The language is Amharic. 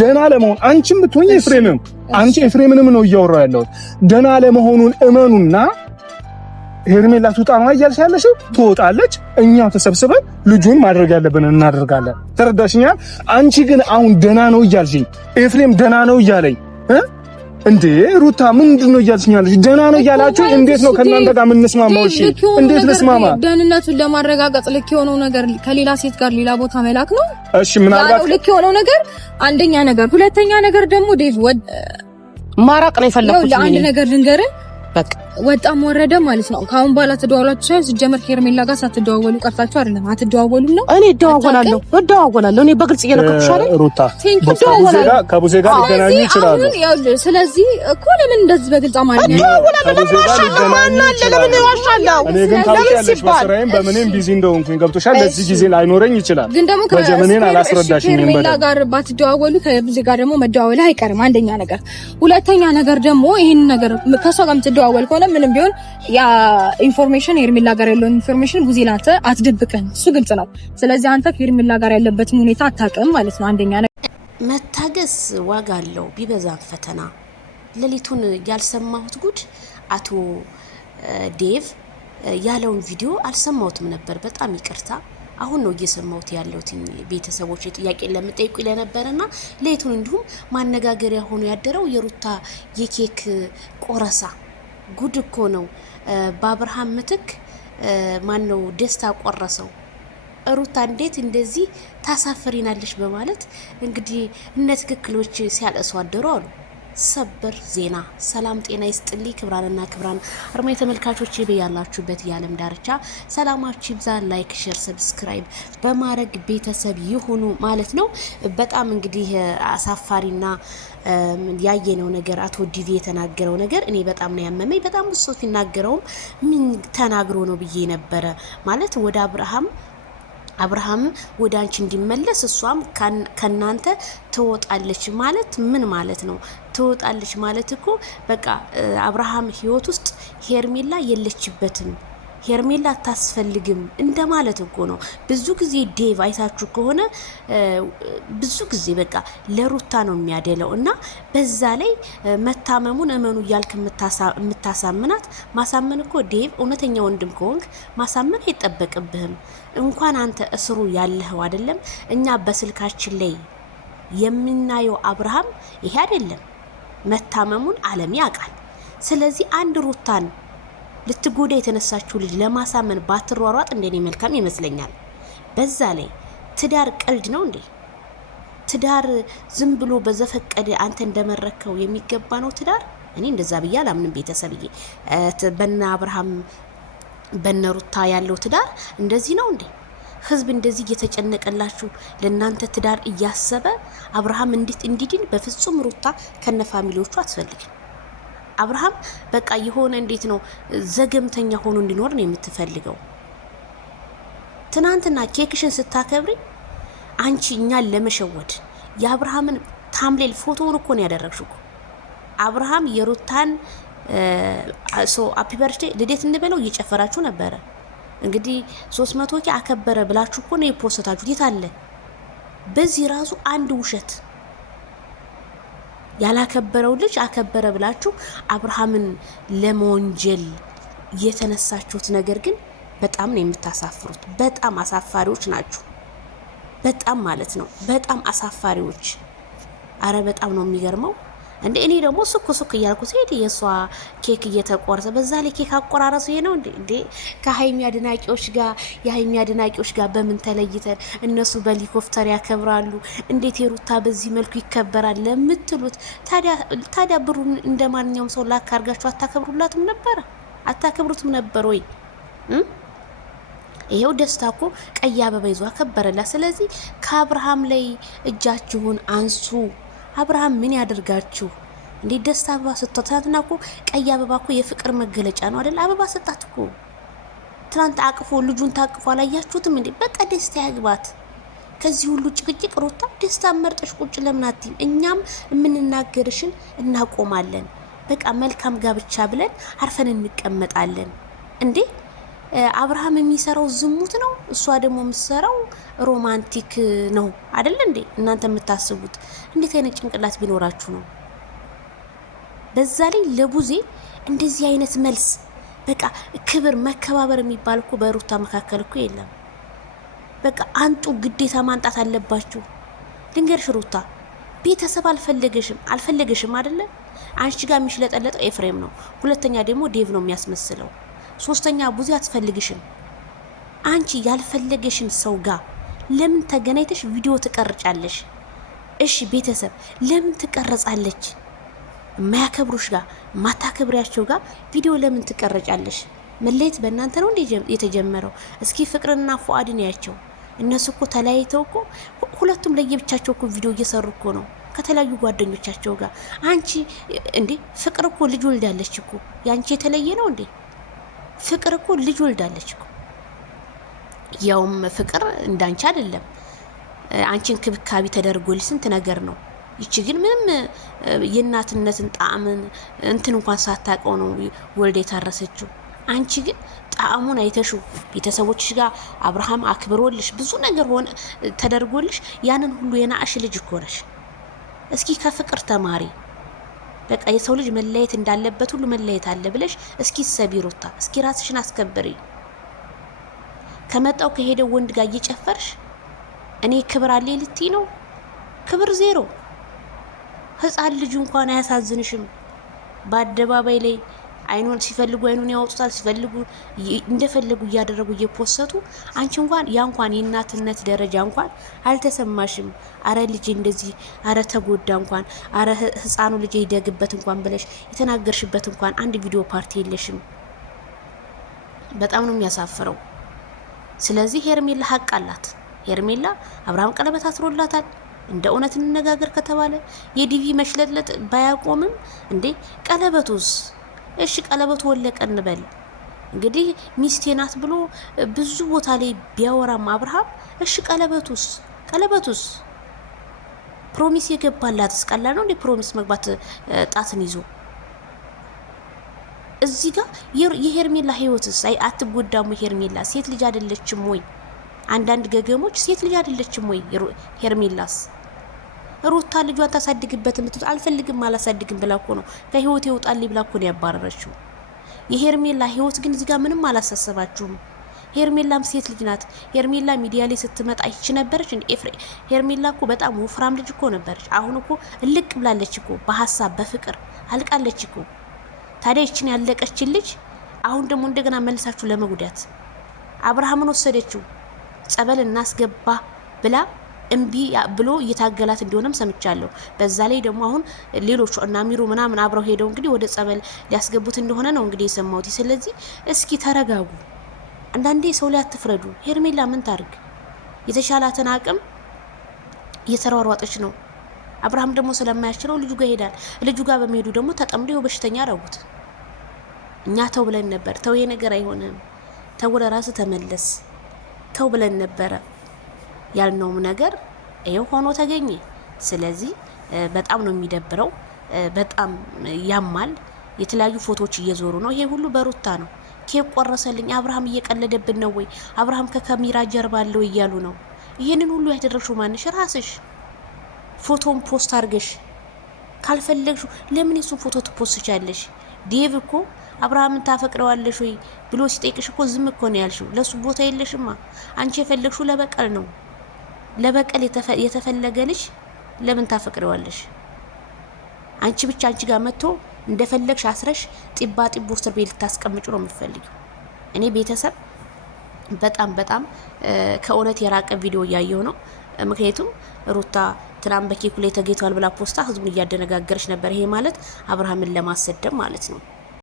ደና ለመሆን አንቺም ብትሆኚ ኤፍሬምንም ነው እያወራው ያለው ደና ለመሆኑን እመኑና ሄርሜላ ትውጣ ነው እያልሽ ትወጣለች እኛ ተሰብስበን ልጁን ማድረግ ያለብን እናደርጋለን ተረዳሽኛ አንቺ ግን አሁን ደና ነው እያልሽኝ ኤፍሬም ደና ነው እያለኝ እንዴ ሩታ ምንድነው እያልሽኛለሽ ደና ነው እያላችሁ እንዴት ነው ከናንተ ጋር ምን እንስማማው እሺ እንዴት ልስማማ ደህንነቱን ለማረጋገጥ ልክ የሆነው ነገር ከሌላ ሴት ጋር ሌላ ቦታ መላክ ነው እሺ ምናልባት ልክ የሆነው ነገር አንደኛ ነገር ሁለተኛ ነገር ደግሞ ዴቭ ማራቅ ነው የፈለኩት ለአንድ ነገር ልንገርህ በቃ ወጣም ወረደ ማለት ነው ካሁን በኋላ ተደዋውላችሁ ሳይሆን ሲጀመር ሄርሜላ ጋር ሳትደዋወሉ ቀርታችሁ አይደለም አትደዋወሉም ነው እኔ እደዋወላለሁ እኔ በግልጽ እየነገርኩሽ አይደል ሩታ ከቡዜ ጋር ሊገናኙ ይችላሉ ስለዚህ እኮ ለምን እንደዚህ በግልጽ አማርኛ ለምን ዋሻለሁ እኔ ግን ታውቂያለሽ በስራዬም በምንም ቢዚ እንደሆንኩኝ ገብቶሻል ለዚህ ጊዜ ላይኖረኝ ይችላል ግን ደግሞ ከጀመኔን አላስረዳሽኝም ሄርሜላ ጋር ባትደዋወሉ ከቡዜ ጋር ደግሞ መደዋወል አይቀርም አንደኛ ነገር ሁለተኛ ነገር ደግሞ ይሄን ነገር ከሷ ጋር የምትደዋወል ከሆነ ምንም ቢሆን ያ ኢንፎርሜሽን ሄርሜላ ጋር ያለው ኢንፎርሜሽን ጉዜ ላንተ አትደብቀን እሱ ግልጽ ነው ስለዚህ አንተ ሄርሜላ ጋር ያለበትን ሁኔታ አታውቅም ማለት ነው አንደኛ መታገስ ዋጋ አለው ቢበዛም ፈተና ለሊቱን ያልሰማሁት ጉድ አቶ ዴቭ ያለውን ቪዲዮ አልሰማሁትም ነበር በጣም ይቅርታ አሁን ነው እየሰማሁት ያለሁት ቤተሰቦች ጥያቄ ለምጠይቁ ለነበርና ለሊቱን እንዲሁም ማነጋገሪያ ሆኖ ያደረው የሩታ የኬክ ቆረሳ ጉድ እኮ ነው በአብርሃም ምትክ ማን ነው ደስታ ቆረሰው ሩታ እንዴት እንደዚህ ታሳፍሪናለሽ በማለት እንግዲህ እነ ትክክሎች ሲያለሱ አደሩ አሉ ሰበር ዜና ሰላም ጤና ይስጥልኝ ክብራንና ክብራን አርማይ ተመልካቾች በያላችሁበት የዓለም ዳርቻ ሰላማችሁ ይብዛ ላይክ ሼር ሰብስክራይብ በማድረግ ቤተሰብ ይሁኑ ማለት ነው በጣም እንግዲህ አሳፋሪና ያየነው ነገር አቶ ዲቪ የተናገረው ነገር እኔ በጣም ነው ያመመኝ በጣም ብዙ ሰው ሲናገረው ምን ተናግሮ ነው ብዬ ነበር ማለት ወደ አብርሃም ወደ አንቺ እንዲመለስ እሷም ከናንተ ትወጣለች ማለት ምን ማለት ነው ትወጣለች ማለት እኮ በቃ አብርሃም ህይወት ውስጥ ሄርሜላ የለችበትም ሄርሜላ ታስፈልግም እንደማለት እኮ ነው ብዙ ጊዜ ዴቭ አይታችሁ ከሆነ ብዙ ጊዜ በቃ ለሩታ ነው የሚያደለው እና በዛ ላይ መታመሙን እመኑ ያልክ የምታሳምናት ማሳመን እኮ ዴቭ እውነተኛ ወንድም ከሆንክ ማሳመን አይጠበቅብህም እንኳን አንተ እስሩ ያለህው አይደለም እኛ በስልካችን ላይ የምናየው አብርሃም ይሄ አይደለም መታመሙን ዓለም ያውቃል ስለዚህ አንድ ሩታን ልትጎዳ የተነሳችው ልጅ ለማሳመን ባትሯሯጥ እንደኔ መልካም ይመስለኛል በዛ ላይ ትዳር ቀልድ ነው እንዴ ትዳር ዝም ብሎ በዘፈቀደ አንተ እንደመረከው የሚገባ ነው ትዳር እኔ እንደዛ ብያ አላምንም ቤተሰብዬ በእነ አብርሃም በነሩታ ያለው ትዳር እንደዚህ ነው እንዴ ህዝብ እንደዚህ እየተጨነቀላችሁ ለናንተ ትዳር እያሰበ አብርሃም እንዲድን በፍጹም ሩታ ከነፋሚሊዎቹ አትፈልግም አብርሃም በቃ የሆነ እንዴት ነው ዘገምተኛ ሆኖ እንዲኖር ነው የምትፈልገው ትናንትና ኬክሽን ስታከብሪ አንቺ እኛን ለመሸወድ የአብርሃምን ታምሌል ፎቶውን እኮ ነው ያደረግሽው አብርሃም የሩታን አፒ በርዝዴ ልደት እንበለው እየጨፈራችሁ ነበረ እንግዲህ 300 ኬ አከበረ ብላችሁ እኮ ነው የፖስታችሁት የታለ በዚህ ራሱ አንድ ውሸት ያላከበረው ልጅ አከበረ ብላችሁ አብርሃምን ለመወንጀል የተነሳችሁት ነገር ግን በጣም ነው የምታሳፍሩት በጣም አሳፋሪዎች ናችሁ በጣም ማለት ነው በጣም አሳፋሪዎች አረ በጣም ነው የሚገርመው እንዴ እኔ ደግሞ ሱክ እያልኩ ሲሄድ የሷ ኬክ እየተቆረሰ በዛ ላይ ኬክ አቆራረሱ ይሄ ነው እንዴ ከሃይሚ አድናቂዎች ጋር በምን ተለይተን እነሱ በሄሊኮፕተር ያከብራሉ እንዴት የሩታ በዚህ መልኩ ይከበራል ለምትሉት ታዲያ ብሩን እንደማንኛውም ሰው ላካርጋችሁ አታከብሩትም ነበር ወይ ይሄው ደስታኮ ቀይ አበባ ይዟ ከበረላ ስለዚህ ከአብርሃም ላይ እጃችሁን አንሱ አብርሃም ምን ያደርጋችሁ እንዴ ደስታ አበባ ሰጥቷታናኮ ቀይ አበባ እኮ የፍቅር መገለጫ ነው አይደል አበባ ሰጣትኮ ትናንት አቅፎ ልጁን ታቅፎ አላያችሁትም እንዴ በቃ ደስታ ያግባት ከዚህ ሁሉ ጭቅጭቅ ሩታ ደስታ መርጠሽ ቁጭ ለምናትም እኛም ምንናገርሽን እናቆማለን በቃ መልካም ጋብቻ ብለን አርፈን እንቀመጣለን እንዴ አብርሃም የሚሰራው ዝሙት ነው፣ እሷ ደግሞ የምትሰራው ሮማንቲክ ነው አይደል እንዴ? እናንተ የምታስቡት እንዴት አይነት ጭንቅላት ቢኖራችሁ ነው? በዛ ላይ ለቡዜ እንደዚህ አይነት መልስ በቃ ክብር መከባበር የሚባል እኮ በሩታ መካከል እኮ የለም። በቃ አንጡ ግዴታ ማንጣት አለባችሁ። ልንገርሽ ሩታ ቤተሰብ አልፈለገሽም አይደለ? አንቺ ጋር የሚሽለጠለጠው ኤፍሬም ነው። ሁለተኛ ደግሞ ዴቭ ነው የሚያስመስለው። ሶስተኛ ቡዜ አትፈልግሽም። አንቺ ያልፈለገሽን ሰው ጋር ለምን ተገናኝተሽ ቪዲዮ ትቀርጫለሽ? እሺ ቤተሰብ ለምን ትቀረጻለች? የማያከብሩሽ ጋር ማታከብሪያቸው ጋር ቪዲዮ ለምን ትቀረጫለሽ? መለየት በእናንተ ነው እንዴ የተጀመረው? እስኪ ፍቅርና ፉአድን ያቸው። እነሱ እኮ ተለያይተው እኮ ሁለቱም ለየብቻቸው እኮ ቪዲዮ እየሰሩ እኮ ነው ከተለያዩ ጓደኞቻቸው ጋር። አንቺ እንዴ ፍቅር እኮ ልጅ ወልዳለች እኮ። ያንቺ የተለየ ነው እንዴ? ፍቅር እኮ ልጅ ወልዳለች እኮ። ያውም ፍቅር እንዳንቺ አይደለም። አንቺን ክብካቤ ተደርጎልሽ ስንት ነገር ነው። ይቺ ግን ምንም የእናትነትን ጣዕምን እንትን እንኳን ሳታውቀው ነው ወልዳ የታረሰችው። አንቺ ግን ጣዕሙን አይተሹ ቤተሰቦችሽ ጋር አብርሃም አክብሮልሽ ብዙ ነገር ሆነ ተደርጎልሽ ያንን ሁሉ የናሽ ልጅ እኮ ነሽ። እስኪ ከፍቅር ተማሪ። በቃ የሰው ልጅ መለየት እንዳለበት ሁሉ መለየት አለ ብለሽ እስኪ ሰቢሩታ፣ እስኪ ራስሽን አስከብሪ። ከመጣው ከሄደው ወንድ ጋር እየጨፈርሽ እኔ ክብር አለ ልትይ ነው? ክብር ዜሮ። ህፃን ልጅ እንኳን አያሳዝንሽም? በአደባባይ ላይ አይኑን ሲፈልጉ አይኑን ያወጡታል፣ ሲፈልጉ እንደፈለጉ እያደረጉ እየፖሰቱ አንቺ እንኳን የእናትነት ደረጃ እንኳን አልተሰማሽም። አረ ልጅ እንደዚህ አረ ተጎዳ እንኳን አረ ህፃኑ ልጅ ይደግበት እንኳን ብለሽ የተናገርሽበት እንኳን አንድ ቪዲዮ ፓርቲ የለሽም። በጣም ነው የሚያሳፍረው። ስለዚህ ሄርሜላ ሀቅ አላት። ሄርሜላ አብርሃም ቀለበት አስሮላታል። እንደ እውነት እንነጋገር ከተባለ የዲቪ መሽለጥለጥ ባያቆምም እንዴ ቀለበቱስ? እሺ ቀለበቱ ወለቀ እንበል እንግዲህ ሚስቴ ናት ብሎ ብዙ ቦታ ላይ ቢያወራም አብርሃም እሺ ቀለበቱስ ፕሮሚስ የገባላትስ ቀላል ነው እንዴ? ፕሮሚስ መግባት ጣትን ይዞ እዚህ ጋር የሄርሜላ ህይወትስ አትጎዳሙ? ሄርሜላ ሴት ልጅ አይደለችም ወይ? አንዳንድ ገገሞች ሴት ልጅ አይደለችም ወይ? ሄርሜላስ ሩታ ልጇን ታሳድግበት ምትል አልፈልግም አላሳድግም ብላ እኮ ነው ከህይወት ይወጣልኝ ብላ እኮ ነው ያባረረችው። የሄርሜላ ህይወት ግን እዚህ ጋር ምንም አላሳሰባችሁም። ሄርሜላም ሴት ልጅ ናት። ሄርሜላ ሚዲያ ላይ ስትመጣ ይች ነበረች እንዴ? ሄርሜላ እኮ በጣም ወፍራም ልጅ እኮ ነበረች። አሁን እኮ እልቅ ብላለች እኮ በሐሳብ በፍቅር አልቃለች እኮ። ታዲያ ይችን ያለቀችን ልጅ አሁን ደግሞ እንደገና መልሳችሁ ለመጉዳት አብርሃምን ወሰደችው። ጸበል እናስገባ ብላ እምቢ ብሎ እየታገላት እንደሆነም ሰምቻለሁ። በዛ ላይ ደግሞ አሁን ሌሎቹ እና ሚሩ ምናምን አብረው ሄደው እንግዲህ ወደ ጸበል ሊያስገቡት እንደሆነ ነው እንግዲህ የሰማሁት። ስለዚህ እስኪ ተረጋጉ። አንዳንዴ ሰው ላይ አትፍረዱ። ሄርሜላ ምን ታርግ? የተሻላትን አቅም እየተሯሯጠች ነው። አብርሃም ደግሞ ስለማያችለው ልጁ ጋር ይሄዳል። ልጁ ጋር በመሄዱ ደግሞ ተጠምዶ በሽተኛ አረጉት። እኛ ተው ብለን ነበር። ተው ይሄ ነገር አይሆንም፣ ተው ወደ ራስ ተመለስ፣ ተው ብለን ነበረ። ያልነውም ነገር ይሄው ሆኖ ተገኘ። ስለዚህ በጣም ነው የሚደብረው፣ በጣም ያማል። የተለያዩ ፎቶዎች እየዞሩ ነው። ይሄ ሁሉ በሩታ ነው። ኬክ ቆረሰልኝ፣ አብርሃም እየቀለደብን ነው ወይ? አብርሃም ከካሜራ ጀርባ አለው እያሉ ነው። ይሄንን ሁሉ ያደረግሽው ማንሽ? ራስሽ ፎቶን ፖስት አድርገሽ ካልፈለግሽው ለምን የሱን ፎቶ ትፖስቻለሽ? ዴቭ እኮ አብርሃምን ታፈቅረዋለሽ ወይ ብሎ ሲጠይቅሽ እኮ ዝም እኮ ነው ያልሽው። ለሱ ቦታ የለሽማ። አንቺ የፈለግሽው ለበቀል ነው። ለበቀል የተፈለገ ልጅ ለምን ታፈቅረዋለሽ? አንቺ ብቻ አንቺ ጋር መጥቶ እንደፈለግሽ አስረሽ ጢባ ጢቦ እስር ቤት ልታስቀምጪ ነው የምትፈልጊው። እኔ ቤተሰብ በጣም ከእውነት የራቀ ቪዲዮ እያየሁ ነው። ምክንያቱም ሩታ ትናንት በኬኩ ላይ ተገኝቷል ብላ ፖስታ ህዝቡን እያደነጋገረች ነበር። ይሄ ማለት አብርሃምን ለማሰደብ ማለት ነው።